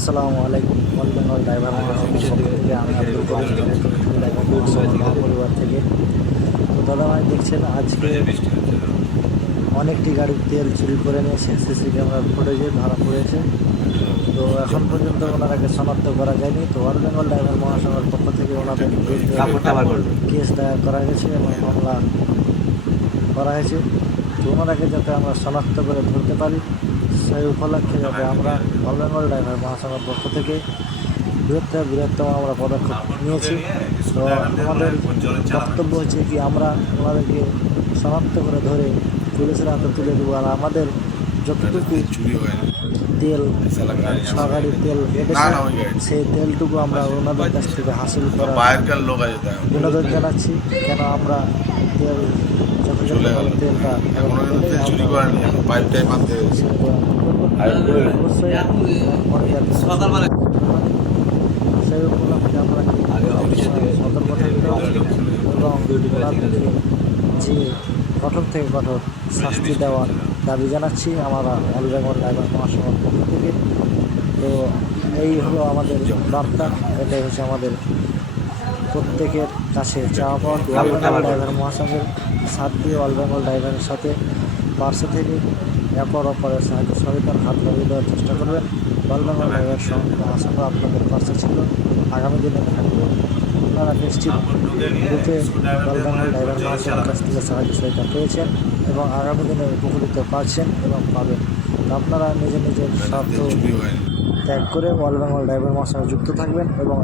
আসসালামু আলাইকুম। All Bengal driver থেকে আমি আব্দুল করিম পরিবার থেকে। তো দাদা ভাই দেখছেন আজকে অনেকটি গাড়ির তেল চুরি করে নিয়েছে, সিসি ক্যামেরার ফুটেজে ধরা পড়েছে। তো এখন পর্যন্ত ওনারাকে শনাক্ত করা যায়নি। তো অল বেঙ্গল ড্রাইভার মহাসংঘের পক্ষ থেকে ওনাদের কেস দায়ের করা গেছে এবং মামলা করা হয়েছে। তো ওনারাকে যাতে আমরা শনাক্ত করে ধরতে পারি, সেই উপলক্ষে যাতে আমরা অল বেঙ্গল ড্রাইভার মহাসংঘের পক্ষ থেকে বৃহত্তম আমরা পদক্ষেপ নিয়েছি। তো আমাদের বক্তব্য হচ্ছে কি, আমরা ওনাদেরকে শনাক্ত করে ধরে পুলিশের হাতে তুলে দেবো। আর আমাদের যতটুকু তেল সরকারি তেল রেখেছে সেই তেলটুকু আমরা ওনাদের কাছ থেকে হাসিল করার বিনোদন জানাচ্ছি। কেন আমরা তেল যথাযথভাবে তেলটা সেই উপলক্ষে আমরা সতর্ক থাকতে হবে এবং ওনাদেরকে যে কঠোর থেকে কঠোর শাস্তি দেওয়ার দাবি জানাচ্ছি আমরা অল বেঙ্গল ড্রাইভার মহাসংঘের পক্ষ থেকে। তো এই হলো আমাদের বার্তা, এটাই হচ্ছে আমাদের প্রত্যেকের কাছে চাওয়া পাওয়া। অল বেঙ্গল ড্রাইভার মহাসংঘের সাথ দিয়ে অল বেঙ্গল ড্রাইভারের সাথে পার্শ্ব থেকে অপরের সাহায্য সহায়তার হাত বাড়িয়ে দেওয়ার চেষ্টা করবেন। অল বেঙ্গল ড্রাইভার মহাসংঘ আপনাদের পাশে ছিল, আগামী দিনে থাকবে। আপনারা নিশ্চিত রূপে অল বেঙ্গল ড্রাইভার মহাসংঘের কাছ থেকে সাহায্য সহায়তা পেয়েছেন এবং আগামী দিনে উপকৃত পাচ্ছেন এবং পাবেন। তো আপনারা নিজের স্বার্থ ত্যাগ করে অল বেঙ্গল ড্রাইভার মহাসংঘে যুক্ত থাকবেন এবং